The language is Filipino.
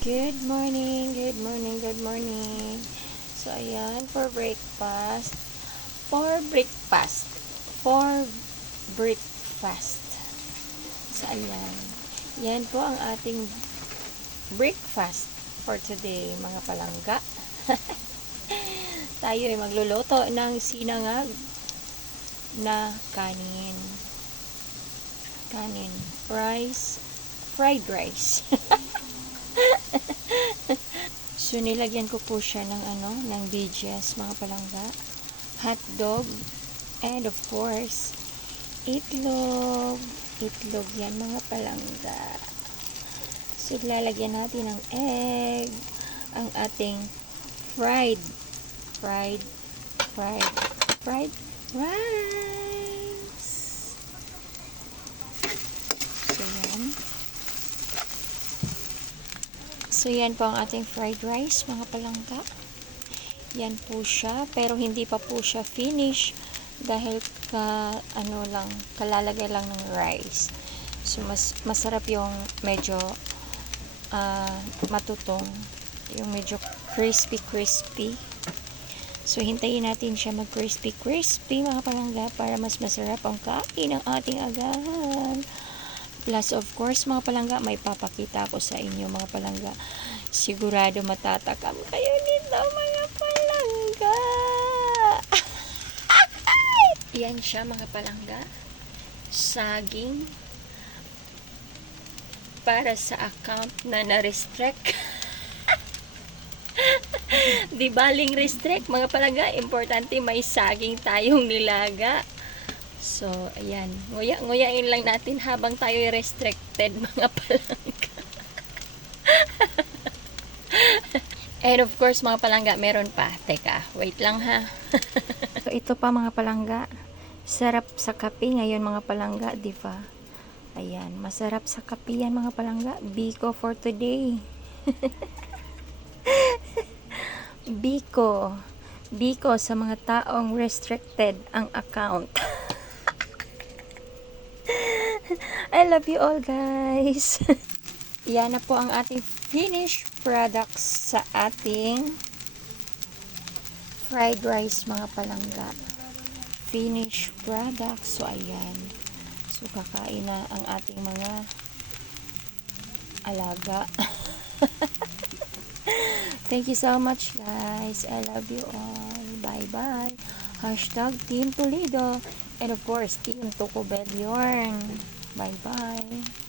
Good morning, good morning, good morning. So, ayan, for breakfast. For breakfast. For breakfast. So, ayan. Yan po ang ating breakfast for today, mga palangga. Tayo ay magluluto ng sinangag na kanin. Kanin. Fried rice. So, nilagyan ko po siya ng BGS, mga palangga, hotdog, and of course, itlog. Itlog yan, mga palangga. So, lalagyan natin ng egg, ang ating fried rice. So, yan. So, yan po ang ating fried rice, mga palangga. Yan po siya, pero hindi pa po siya finish dahil kalalagay lang ng rice. So, masarap yung medyo matutong, yung medyo crispy. So, hintayin natin siya mag crispy, mga palangga, para mas masarap ang kain ng ating agahan. Plus, of course, mga palangga, may papakita ko sa inyo, mga palangga. Sigurado matatakam kayo nito, mga palangga. Yan siya, mga palangga. Saging para sa account na na-restrict. Di baling restrict, mga palangga. Importante may saging tayong nilaga. So, ayan. Nguyain lang natin habang tayo restricted, mga palangga. And of course, mga palangga, meron pa. Teka, wait lang ha. So, ito pa, mga palangga. Sarap sa kape ngayon, mga palangga, di ba? Ayan, masarap sa kape yan, mga palangga. Biko for today. Biko sa mga taong restricted ang account. I love you all, guys. Yan na po ang ating finished products sa ating fried rice, mga palangga. Finished products. So, ayan. So, kakain na ang ating mga alaga. Thank you so much, guys. I love you all. Bye-bye. #Team Toledo. And of course, Team Tocobel Yorn. Bye-bye.